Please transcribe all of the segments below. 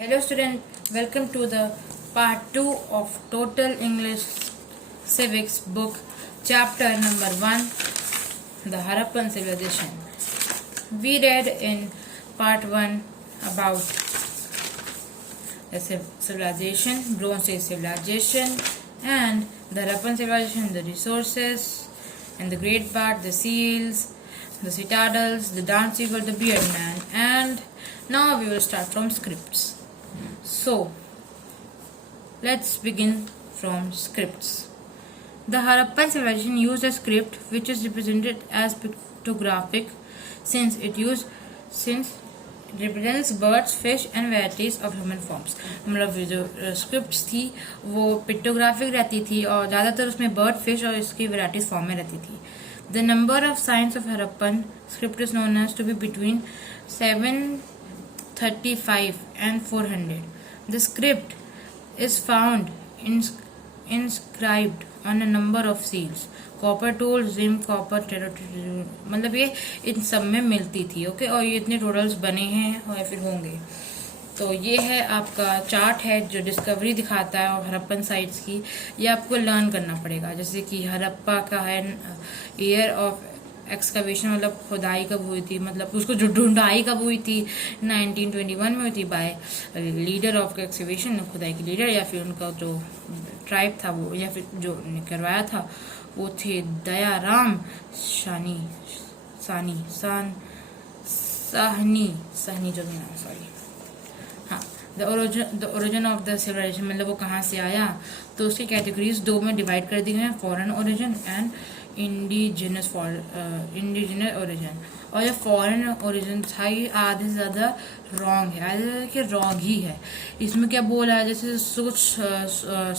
Hello student, welcome to the part 2 of Total English Civics book, chapter number 1, the Harappan civilization. We read in part 1 about the civilization, Bronze Age civilization, and the Harappan civilization, the resources, and the Great Bath, the seals, the citadels, the dance eagle, the beard man, and now we will start from scripts. So, let's begin from scripts. The Harappan civilization used a script which is represented as pictographic since it represents birds, fish and varieties of human forms. मतलब जो scripts थी वो pictographic रहती थी और ज़्यादातर उसमें bird, fish और इसकी वेराइटीज फॉर्म में रहती थी. The number of signs of Harappan script is known as to be between 735 and 400. The script is found inscribed on a number of seals. Copper toll, gym, copper, मतलब ये इन सब में मिलती थी. ओके, और ये इतने टोटल्स बने हैं और फिर होंगे. तो ये है आपका चार्ट है जो डिस्कवरी दिखाता है और हरप्पन साइट्स की. ये आपको लर्न करना पड़ेगा. जैसे कि हरप्पा का है ईयर ऑफ एक्सकवेशन, मतलब खुदाई कब हुई थी, मतलब उसको जो ढूंढाई कब हुई थी 1921 में हुई थी बाय लीडर ऑफ एक्सकवेशन, खुदाई की लीडर या फिर उनका जो ट्राइब था वो, या फिर जो करवाया था वो थे दयाराम साहनी जो नाम, सॉरी. हाँ, the origin of the civilisation, मतलब वो कहाँ से आया. तो उसकी कैटेगरीज दो में डिवाइड कर दी गई हैं, foreign origin and indigenous origin. और जो फॉरेन ओरिजिन था ये आधे से ज्यादा रॉन्ग है, आधे कि रॉन्ग ही है. इसमें क्या बोला है, जैसे कुछ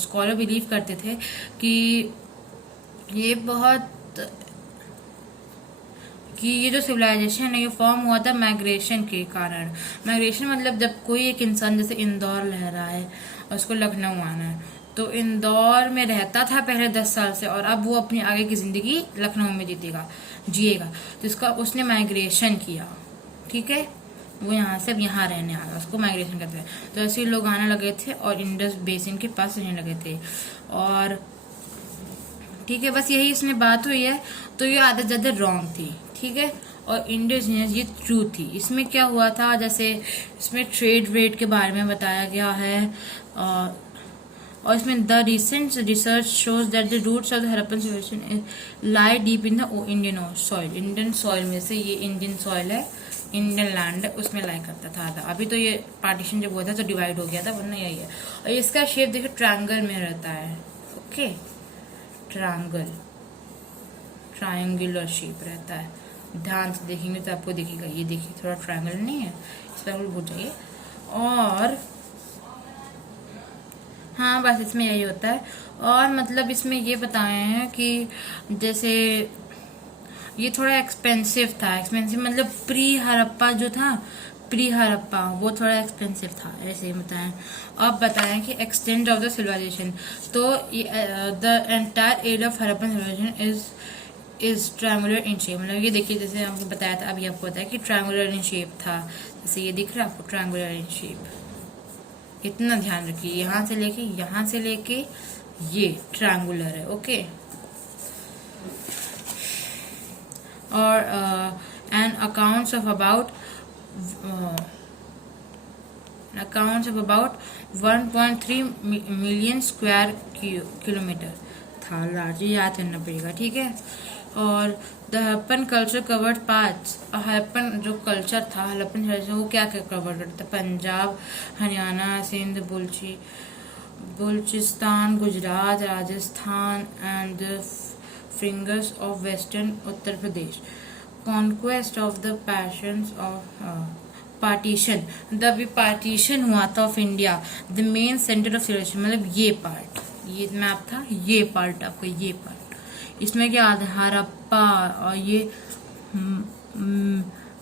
स्कॉलर बिलीव करते थे कि ये जो सिविलाइजेशन है ये फॉर्म हुआ था माइग्रेशन के कारण. माइग्रेशन मतलब जब कोई एक इंसान जैसे इंदौर रह रहा है और उसको लखनऊ आना है, तो इंदौर में रहता था पहले 10 साल से और अब वो अपनी आगे की जिंदगी लखनऊ में जिएगा. तो इसका उसने माइग्रेशन किया. ठीक है, वो यहाँ से अब यहाँ रहने आ गया, उसको माइग्रेशन कहते हैं. तो ऐसे लोग आने लगे थे और इंडस बेसिन के पास रहने लगे थे. और ठीक है, बस यही इसमें बात हुई है. तो ये आदत ज्यादा रॉन्ग थी. ठीक है, और इंडिजिनस ये ट्रू थी. इसमें क्या हुआ था, जैसे इसमें ट्रेड रेट के बारे में बताया गया है. और इसमें the recent research shows that the roots of the Harappan civilisation lie deep in the Indian soil. Indian soil में से ये इंडियन सॉइल है, इंडियन लैंड है, उसमें लाई करता था. अभी तो ये पार्टीशन जब हुआ था तो डिवाइड हो गया था, वरना यही है. और इसका शेप देखिए ट्रायंगल में रहता है. ओके, ट्रायंगुलर शेप रहता है. ध्यान से देखेंगे तो आपको दिखेगा. ये देखिए थोड़ा ट्रायंगल नहीं है, इस पर भूल जाइए. और हाँ, बस इसमें यही होता है. और मतलब इसमें ये बताए हैं कि जैसे ये थोड़ा एक्सपेंसिव था. एक्सपेंसिव मतलब प्री हरप्पा जो था, प्री हरप्पा वो थोड़ा एक्सपेंसिव था, ऐसे ही बताएं. अब बताएं कि एक्सटेंट ऑफ द सिविलाइजेशन. तो the entire area of Harappan civilisation is triangular in shape. मतलब ये देखिए जैसे आपको बताया था, अभी आपको बताया कि ट्रायंगुलर इन शेप था. जैसे ये दिख रहा है आपको ट्रायंगुलर इन शेप. इतना ध्यान रखिए, यहाँ से लेके ये ट्रायंगुलर है. ओके, और and accounts of about 1.3 million square kilometre था. लार्ज याद करना पड़ेगा. ठीक है, और the Harappan culture covered parts. Harappan जो कल्चर था, हरप्पन वो क्या कवर करता था, Punjab, Haryana, Sindh, Balochistan, Gujarat, Rajasthan and the fringes of western Uttar Pradesh. Conquest of the passions of partition. जब पार्टीशन हुआ था of India, the main centre of civilisation, मतलब ये पार्ट, ये मैप था, ये पार्ट आपका, ये पार्ट. इसमें क्या आता है, हरप्पा और ये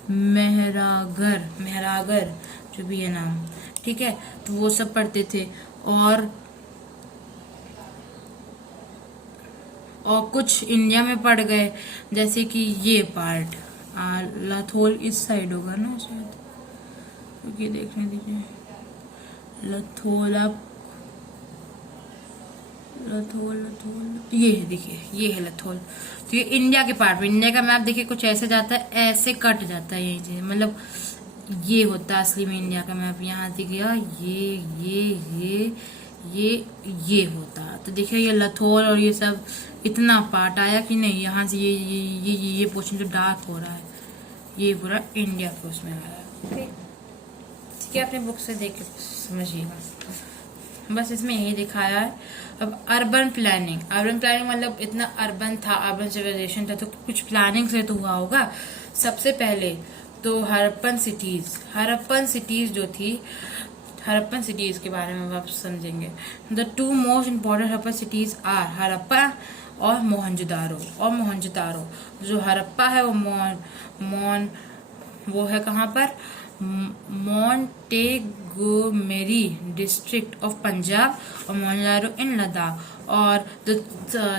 मेहरागर जो भी है नाम. ठीक है, तो वो सब पढ़ते थे. और कुछ इंडिया में पड़ गए, जैसे कि ये पार्ट लाथोल इस साइड होगा ना शायद, क्योंकि देखने दीजिए, लथोला, लथोल लथोल ये है, देखिए ये है लथोल। तो ये इंडिया के पार्ट में, इंडिया का मैप देखिए कुछ ऐसे जाता है, ऐसे कट जाता है यही चीज, मतलब ये होता है असली में इंडिया का मैप। यहाँ से गया ये होता। तो देखिए ये लथोल और ये सब इतना पार्ट आया कि नहीं, यहाँ से ये पोर्शन जो डार्क हो रहा है ये पूरा इंडिया के उसमें आ रहा है। ओके, ठीक है, अपने बुक से देख के समझिएगा। बस इसमें यही दिखाया है। अब अर्बन प्लानिंग, अर्बन प्लानिंग मतलब इतना अर्बन था, अर्बन सिविलाइजेशन था, तो कुछ प्लानिंग से तो हुआ होगा। सबसे पहले तो हड़प्पन सिटीज जो थी, हड़प्पन सिटीज के बारे में आप समझेंगे। The two most important Harappan cities are Harappa और मोहनजोदारो। जो हड़प्पा है वो है कहाँ पर, मोंटेगोमेरी डिस्ट्रिक्ट ऑफ पंजाब, और मोहनजोदारो इन लद्दाख। और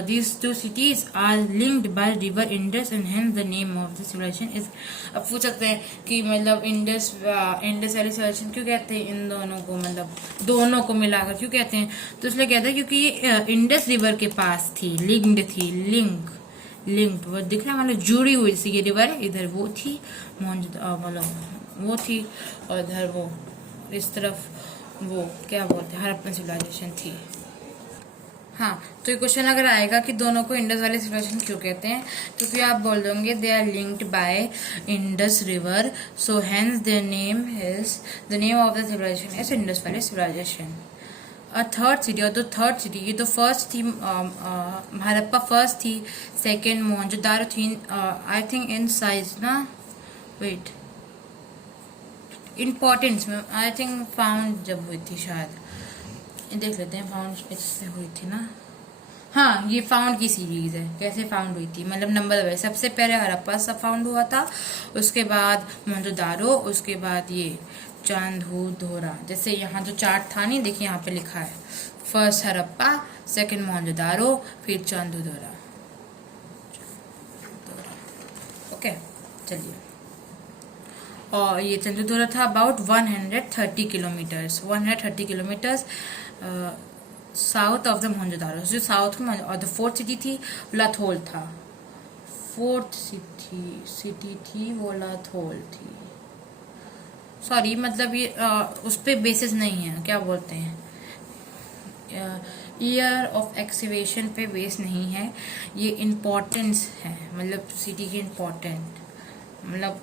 these two cities are linked by river Indus and hence the name of the civilization is। अब पूछ सकते हैं कि मतलब इंडस वैली सिविलाइजेशन क्यों कहते हैं इन दोनों को, मतलब दोनों को मिलाकर क्यों कहते हैं, तो इसलिए कहते हैं क्योंकि ये इंडस रिवर के पास थी, लिंक्ड वो दिख रहा है, मतलब जुड़ी हुई सी ये रिवर है। इधर वो थी मतलब वो थी, और इधर वो इस तरफ वो क्या बोलते हैं हड़प्पन सिविलाइजेशन थी। हाँ, तो ये क्वेश्चन अगर आएगा कि दोनों को इंडस वैली सिविलाइजेशन क्यों कहते हैं, तो फिर आप बोल दोगे they are linked by Indus river, so hence the name of the civilisation is Indus valley civilisation. Third city, और तो थर्ड सिटी, ये तो फर्स्ट थी हड़प्पा फर्स्ट थी, सेकेंड मोहनजोदारो थी। आई थिंक इन साइज ना, वेट, इम्पोर्टेंस में आई थिंक फाउंड जब हुई थी शायद, देख लेते हैं फाउंड इससे हुई थी ना। हाँ, ये फाउंड की सीरीज है, कैसे फाउंड हुई थी, मतलब नंबर वाइज। सबसे पहले हड़प्पा सब फाउंड हुआ था, उसके बाद मोहनजोदारो, उसके बाद ये चांदूधोरा। जैसे यहाँ जो चार्ट था नहीं, देखिए यहाँ पे लिखा है फर्स्ट हड़प्पा, सेकंड मोहनजोदारो, फिर चांदूधोरा। ओके, चलिए। और ये चांदूधोरा था about 130 kilometres south of the Mohenjodaro. जो साउथ में, और द फोर्थ सिटी थी लथोल था, फोर्थ सिटी थी वो लथोल थी। सॉरी, मतलब ये उस पे बेसिस नहीं है, क्या बोलते हैं, ईयर ऑफ एक्सकेवेशन पे बेस नहीं है, ये इम्पोर्टेंस है, मतलब सिटी की इम्पोर्टेंट, मतलब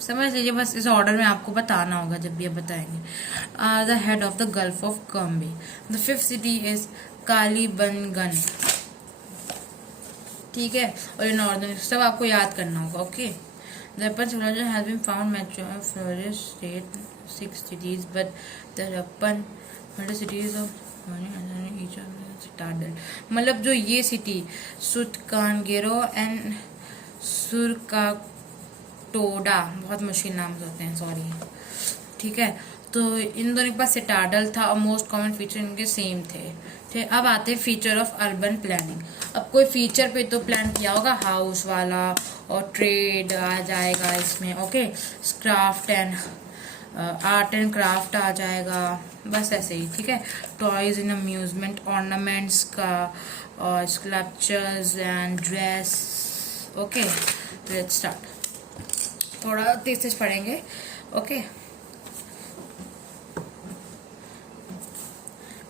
समझ लीजिए। बस इस ऑर्डर में आपको बताना होगा जब भी आप बताएंगे। The head of the Gulf of Cambay. The fifth city is Kalibangan, ठीक है, और ये नॉर्दर्न, सब आपको याद करना होगा। Okay, the Harappan civilisation has been found mature flourish state 6 cities, but the Harappan cities of citadel, मतलब जो ये सिटी सुतकानगेरो एंड सुरकाटोडा, बहुत मुश्किल नाम होते हैं, सॉरी, ठीक है। तो इन दोनों के पास सिटाडल था और मोस्ट कॉमन फीचर इनके सेम थे। ठीक, अब आते हैं फीचर ऑफ अर्बन प्लानिंग। अब कोई फीचर पे तो प्लान किया होगा, हाउस वाला, और ट्रेड आ जाएगा इसमें, okay, craft and art and craft आ जाएगा, बस ऐसे ही, ठीक है। टॉयज इन अम्यूजमेंट, ऑर्नामेंट्स का, और sculptures and dress. Okay, let's start. थोड़ा तेज पढ़ेंगे, okay.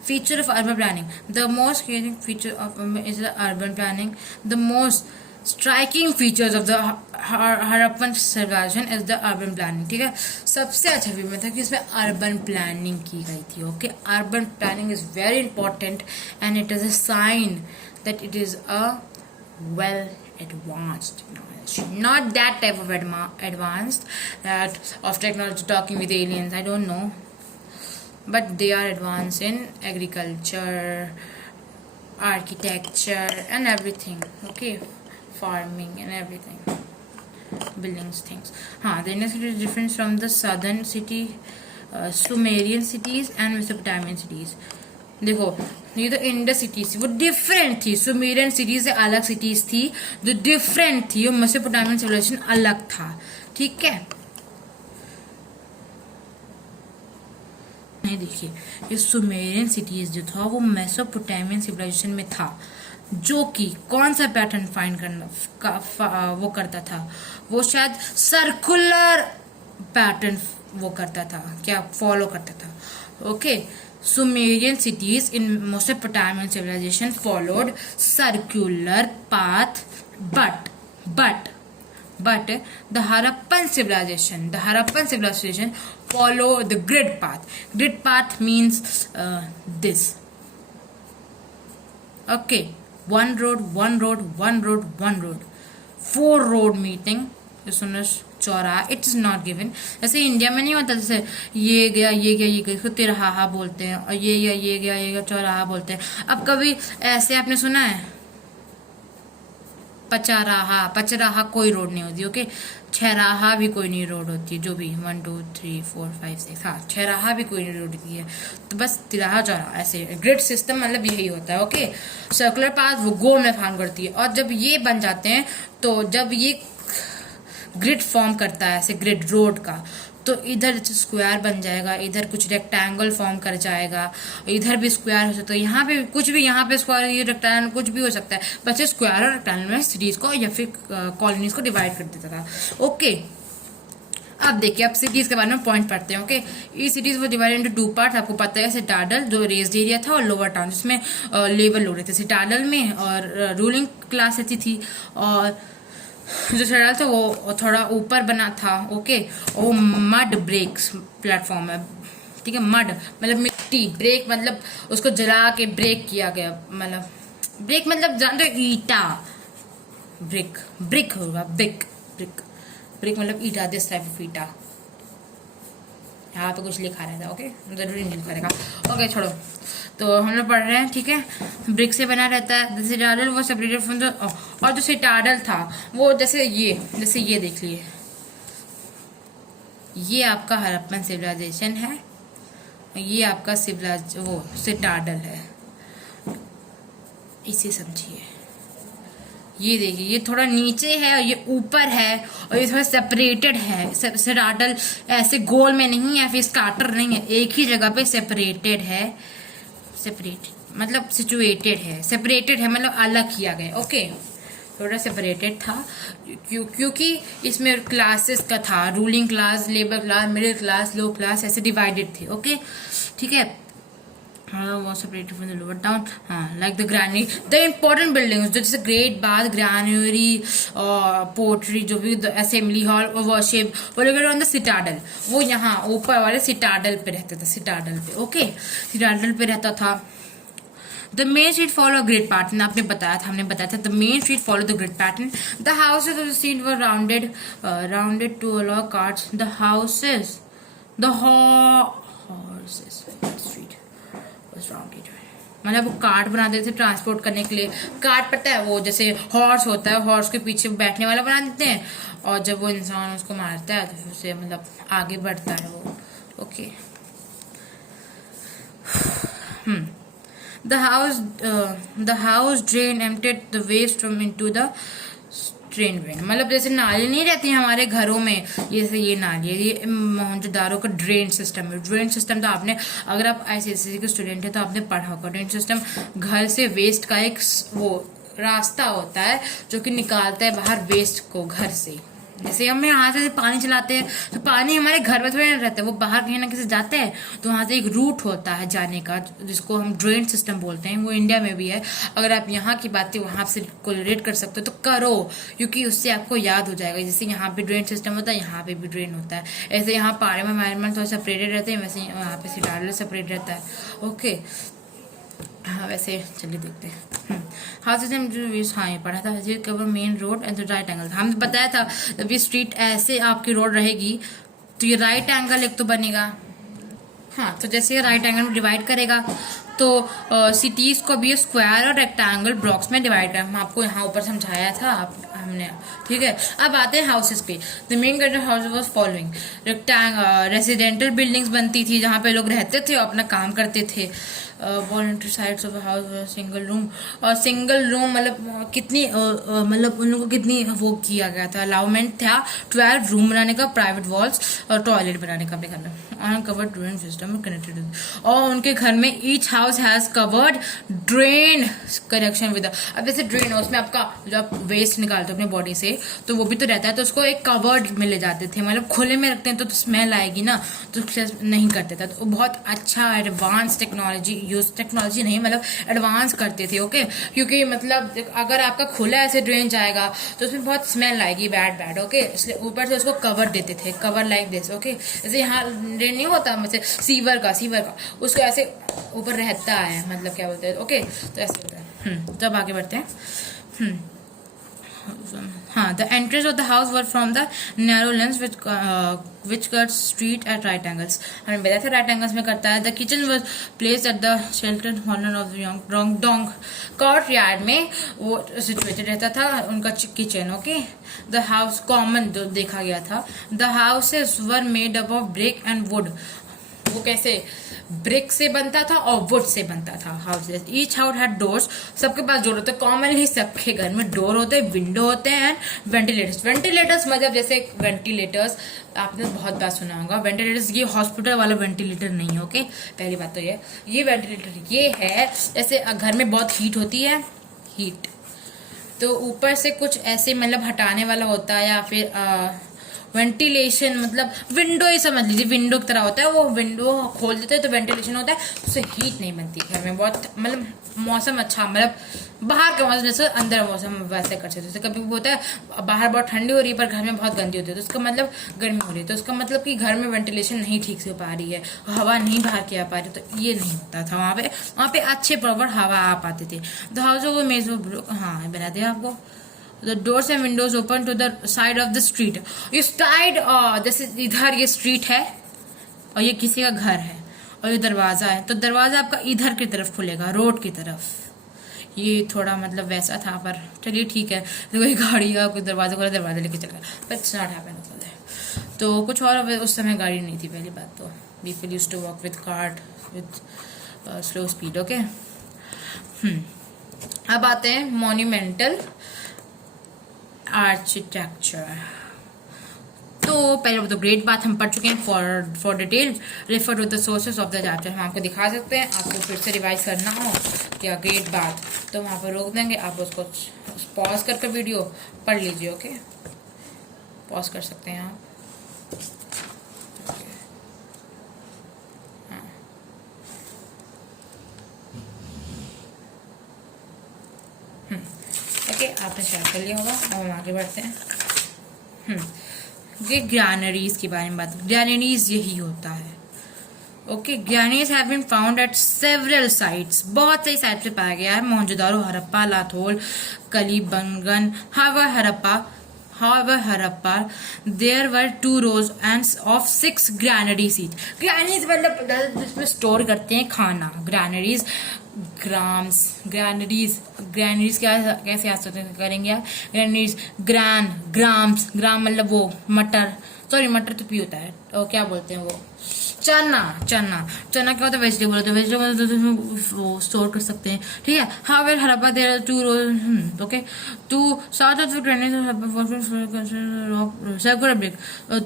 Feature of urban planning. The most creating feature of is the urban planning. The most striking features of the Harappan civilization is the urban planning. ठीक है, सबसे अच्छा view में था कि इसमें अर्बन प्लानिंग की गई थी। Okay, urban planning is very important and it is a sign that it is a well advanced knowledge, not that type of advanced that of technology talking with aliens, I don't know, but they are advanced in agriculture, architecture and everything, okay, farming and everything, buildings, things. The Indus city is different from the southern city, Sumerian cities and Mesopotamian cities. देखो, ये तो Indus cities थी, वो different थी, Sumerian cities से अलग cities थी जो डिफरेंट थी, और मेसोपोटामियन सिविलाइजेशन अलग था, ठीक है। नहीं, देखिए ये सुमेरियन सिटीज जो था वो मेसोपोटामियन सिविलाइजेशन में था, जो कि कौन सा पैटर्न फाइंड वो करता था, वो शायद सर्कुलर पैटर्न वो करता था, क्या फॉलो करता था। Okay, Sumerian cities in Mesopotamian civilization followed circular path, but the Harappan civilization follow the grid path. Grid path means this. Okay, one road, 4 road meeting as soon as चौराहा, it is not given. जैसे India में नहीं होता, जैसे ये गया ये गया ये गया, इसको तिरहाहा बोलते हैं, और ये गया ये गया ये गया चौराहा बोलते हैं। अब कभी ऐसे आपने सुना है पचराहा कोई रोड नहीं होती। ओके, छराहा भी कोई नहीं रोड होती है, जो भी 1 2 3 4 5 6, हाँ छराहा भी कोई नहीं रोड होती है। तो बस तिराहा चौराहा, ऐसे ग्रिड सिस्टम मतलब यही होता है। ओके, सर्कुलर पाथ वो गोल में फाउंड करती है, और जब ये बन जाते हैं, तो जब ये ग्रिड फॉर्म करता है ऐसे ग्रिड रोड का, तो इधर स्क्वायर बन जाएगा, इधर कुछ रेक्टेंगल फॉर्म कर जाएगा, इधर भी स्क्वायर हो सकता है, यहाँ पे कुछ भी, यहाँ पे स्क्वायर, ये रेक्टेंगल कुछ भी हो सकता है। बच्चे स्क्वायर और रेक्टेंगल में सिटीज को या फिर कॉलोनीज को डिवाइड कर देता था। ओके, अब देखिए, अब सिटीज के बारे में पॉइंट पढ़ते हैं। ओके, ये सिटीज वो डिवाइडेड इनटू 2 पार्ट। आपको पता है सिटाडल जो रेस्ड एरिया था, और लोअर टाउन जिसमें लेबर लोग रहते थे। सिटाडल में और रूलिंग क्लास रहती थी, और जो सिटाडल था वो थोड़ा ऊपर बना था। ओके, वो मड ब्रेक्स प्लेटफॉर्म है, ठीक है। मड मतलब मिट्टी, ब्रेक मतलब उसको जला के ब्रेक किया गया, मतलब ब्रेक मतलब जानते हो ईटा, ब्रिक होगा, ब्रिक मतलब ईटा, दिस टाइप ऑफ ईटा। यहाँ पे कुछ लिखा रहता है, ओके, जरूरी नहीं लिखा रहेगा। ओके, छोड़ो, तो हम लोग पढ़ रहे हैं, ठीक है। ब्रिक से बना रहता है। द सिटाडल वो सेपरेटेड फ्रॉम द, और जो सिटाडल था वो जैसे ये देख लिए, ये आपका हड़प्पन सिविलाइजेशन है, ये आपका सिटाडल है, इसे समझिए। ये देखिए, ये थोड़ा नीचे है और ये ऊपर है, और ये थोड़ा सेपरेटेड है। सिटाडल ऐसे गोल में नहीं है, फिर स्काटर नहीं है, एक ही जगह पे सेपरेटेड है। मतलब सिचुएटेड है, सेपरेटेड है मतलब अलग किया गया। ओके, थोड़ा सेपरेटेड था क्योंकि इसमें क्लासेस का था, ruling class, labour class, middle class, low class, ऐसे डिवाइडेड थे। ओके, ठीक है। was separated from the lower town, like the granary, the important buildings, जो जैसे ग्रेट बाथ, ग्रैनुअरी, पोर्ट्री, जो भी असेंबली हॉल और वर्शिप, वो लोकेटेड ऑन द सिटाडल, वो यहाँ ऊपर वाले सिटाडल पे रहता था, सिटाडल पे। ओके, सिटाडल पे रहता था। The main street follow a grid pattern, हमने बताया था। The main street follow the grid pattern. The houses of the street were rounded to allow carts. The horses, that street was rounded. मतलब वो cart बनाते थे transport करने के लिए। कार्ट पता है, वो जैसे हॉर्स होता है, हॉर्स के पीछे बैठने वाला बना देते हैं, और जब वो इंसान उसको मारता है तो फिर उसे मतलब आगे बढ़ता है वो। Okay, The house drain emptied the waste from into the drain. मतलब जैसे नाली नहीं रहती हमारे घरों में, जैसे ये नाली है, ये मोहनजोदारो का ड्रेन सिस्टम है। ड्रेन सिस्टम तो आपने, अगर आप ICSE के स्टूडेंट है तो आपने पढ़ा होगा। ड्रेन सिस्टम घर से वेस्ट का एक वो रास्ता होता है जो कि निकालता है बाहर वेस्ट को घर से। जैसे हम यहाँ से पानी चलाते हैं तो पानी हमारे घर में थोड़ी ना रहता है, वो बाहर कहीं ना कहीं जाता है, तो वहाँ से एक रूट होता है जाने का, जिसको हम ड्रेन सिस्टम बोलते हैं। वो इंडिया में भी है। अगर आप यहाँ की बातें वहाँ से कोरिलेट कर सकते हो तो करो, क्योंकि उससे आपको याद हो जाएगा। जैसे यहाँ पे ड्रेन सिस्टम होता है, यहाँ पे भी ड्रेन होता है। ऐसे यहाँ पहाड़ी में एनवायरमेंट थोड़ा सेपरेटेड रहते हैं, वैसे वहाँ पे सिटाडल सेपरेट रहता है। ओके, हाँ, वैसे चलिए देखते हैं। हाँ ये पढ़ा था, cover main road and right angle. हमने बताया था जब ये स्ट्रीट ऐसे आपकी रोड रहेगी तो ये राइट एंगल एक तो बनेगा। हाँ, तो जैसे ये राइट एंगल में डिवाइड करेगा तो सिटीज को भी स्क्वायर और रेक्टेंगल ब्लॉक्स में डिवाइड कर, हम आपको यहाँ ऊपर समझाया था हमने, ठीक है। अब आते हैं हाउसेस पे। The main kind of house was following. Residential buildings बनती थी जहाँ पे लोग रहते थे और अपना काम करते थे। Voluntary sides of house, single room. और सिंगल रूम मतलब कितनी मतलब उन लोगों को कितनी वो किया गया था, अलाउमेंट था 12 रूम बनाने का, प्राइवेट वॉल्स और टॉयलेट बनाने का अपने घर में, कवर्ड ड्रेन सिस्टम कनेक्टेड। और उनके घर में each house has covered drain connection with. अब जैसे ड्रेन है उसमें आपका जो आप वेस्ट निकालते हो अपने बॉडी से तो वो भी तो रहता है, तो उसको एक कवर्ड में ले जाते थे, मतलब खुले में रखते हैं तो स्मेल आएगी ना, तो नहीं करते थे। तो बहुत अच्छा एडवांस टेक्नोलॉजी टेक्नोलॉजी नहीं मतलब एडवांस करते थे, ओके। क्योंकि मतलब अगर आपका खुला ऐसे ड्रेन जाएगा तो उसमें बहुत स्मेल आएगी, बैड, ओके। इसलिए ऊपर से उसको कवर देते थे, कवर लाइक दिस, ओके। जैसे यहाँ ड्रेन नहीं होता मतलब सीवर का उसको ऐसे ऊपर रहता है, मतलब क्या बोलते हैं, ओके। तो ऐसे होता है। तब आगे बढ़ते हैं। हाँ, the entrance of the house were from the narrow lanes which cut street at right angles. हमें बताया था राइट एंगल्स में करता है। The kitchen was place at the sheltered corner of the डोंग कोर्ट यार्ड में वो सिचुएटेड रहता था उनका kitchen, okay. The house common जो देखा गया था। The houses were made up of brick and wood. वो कैसे ब्रिक से बनता था और वुड से बनता था houses. Each house had doors, सबके पास डोर होते, कॉमनली सबके घर में डोर होते हैं, विंडो होते हैं एंड वेंटिलेटर्स मतलब जैसे वेंटिलेटर्स आपने बहुत बात सुना होगा। वेंटिलेटर्स ये हॉस्पिटल वाला वेंटिलेटर नहीं है, ओके। पहली बात तो ये वेंटिलेटर ये है जैसे घर में बहुत हीट होती है, हीट तो ऊपर से कुछ ऐसे मतलब हटाने वाला होता है, या फिर वेंटिलेशन मतलब विंडो ही समझ लीजिए, विंडो की तरह होता है। वो विंडो खोल देते हैं तो वेंटिलेशन होता है, उससे हीट नहीं बनती घर में, बहुत मतलब मौसम अच्छा, मतलब बाहर का मौसम जैसे अंदर मौसम वैसे कर सकते। जैसे कभी होता है बाहर बहुत ठंडी हो रही है पर घर में बहुत गंदी होती है, तो उसका मतलब गर्मी हो रही है, तो उसका मतलब कि घर में वेंटिलेशन नहीं ठीक से हो पा रही है, हवा नहीं बाहर की आ पा रही, तो ये नहीं होता था वहाँ पे अच्छे प्रॉपर हवा आ पाते थे। द हाउस ऑफ मेज, हाँ बना दिया आपको। The doors and windows open to the side of the street. ये साइड जैसे इधर ये स्ट्रीट है और ये किसी का घर है और ये दरवाजा है, तो दरवाजा आपका इधर की तरफ खुलेगा, रोड की तरफ। ये थोड़ा मतलब वैसा था, पर चलिए ठीक है। तो कोई गाड़ी का कोई दरवाजा खोला, दरवाजा लेके चल गया, बट इट्स नॉट हैपन। तो कुछ और उस समय गाड़ी नहीं थी पहली बात तो। People used to walk with cart with slow speed, okay. अब आते हैं मॉन्यूमेंटल आर्किटेक्चर। तो पहले तो ग्रेट बात हम पढ़ चुके हैं। For detail refer to the sources of the chapter. हम आपको दिखा सकते हैं, आपको फिर से रिवाइज करना हो क्या ग्रेट बात तो वहाँ पर रोक देंगे, आप उसको पॉज करके वीडियो पढ़ लीजिए, ओके। पॉज कर सकते हैं आप, ओके। आपने शेयर कर लिया होगा। अब हम आगे बढ़ते हैं। ये ग्रैनरीज के बारे में बात। ग्रैनरीज यही होता है, okay. Granaries have been found at several sites, बहुत सही साइट पे पाया गया है। Mohenjodaro, Harappa, लाथोल, कलीबंगन, However, Harappa, there were 2 rows and of 6 granaries each. Granaries मतलब जिसमें स्टोर करते हैं खाना, granaries, ग्रानरीज क्या कैसे याद करेंगे आप? ग्रानरीज, ग्राम मतलब वो मटर, सॉरी मटर तो पी होता है, और क्या बोलते हैं वो, चना क्या होता है? वेजिटेबल होता है, वेजिटेबल तो वो स्टोर कर सकते हैं, ठीक है। However Harappa there are 2 rows, okay. To south of circular brick,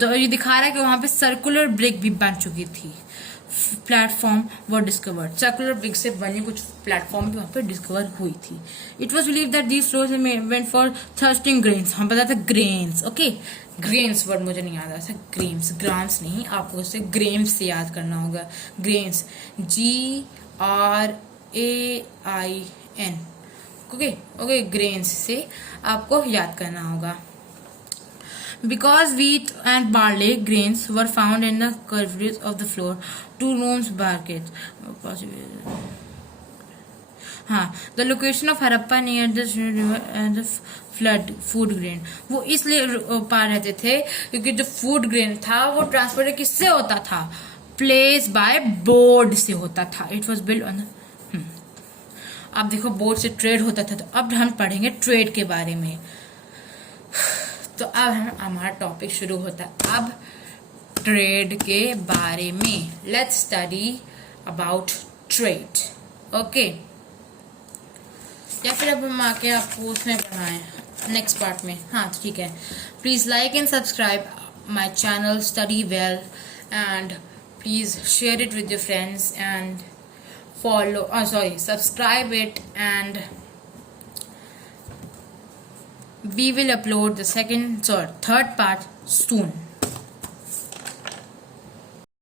तो ये दिखा रहा है कि वहां पे सर्कुलर ब्रिक भी बन चुकी थी। Platform were discovered, circular brick से बनी कुछ प्लेटफॉर्म भी वहां पे डिस्कवर हुई थी। It was believe that these floors went for thirsting grains. हम पता था ग्रेन्स, ओके। ग्रेन्स वर्ड मुझे नहीं याद आ रहा, ग्रेन्स, ग्राम्स नहीं, आपको उसे ग्रेन्स से याद करना होगा। Grains, GRAIN, okay. ग्रेन्स से आपको याद करना होगा। Because wheat and barley grains were found in the cavities of the floor, 2 rooms barked. हाँ, the location of Harappa near the river and the flood food grain, वो इसलिए पार रहते थे क्योंकि जो फूड ग्रेन था वो ट्रांसपोर्ट किससे होता था? प्लेस बाय बोर्ड से होता था। इट वॉज बिल्ड ऑन अब देखो बोर्ड से ट्रेड होता था, तो अब हम पढ़ेंगे ट्रेड के बारे में। तो अब हमारा टॉपिक शुरू होता है अब ट्रेड के बारे में। Let's study about trade. Okay, या फिर अब हम आके आपको उसमें पढ़ाएं नेक्स्ट पार्ट में। हाँ ठीक है, please like and subscribe my channel study well, and please share it with your friends and subscribe it, and we will upload the third part soon.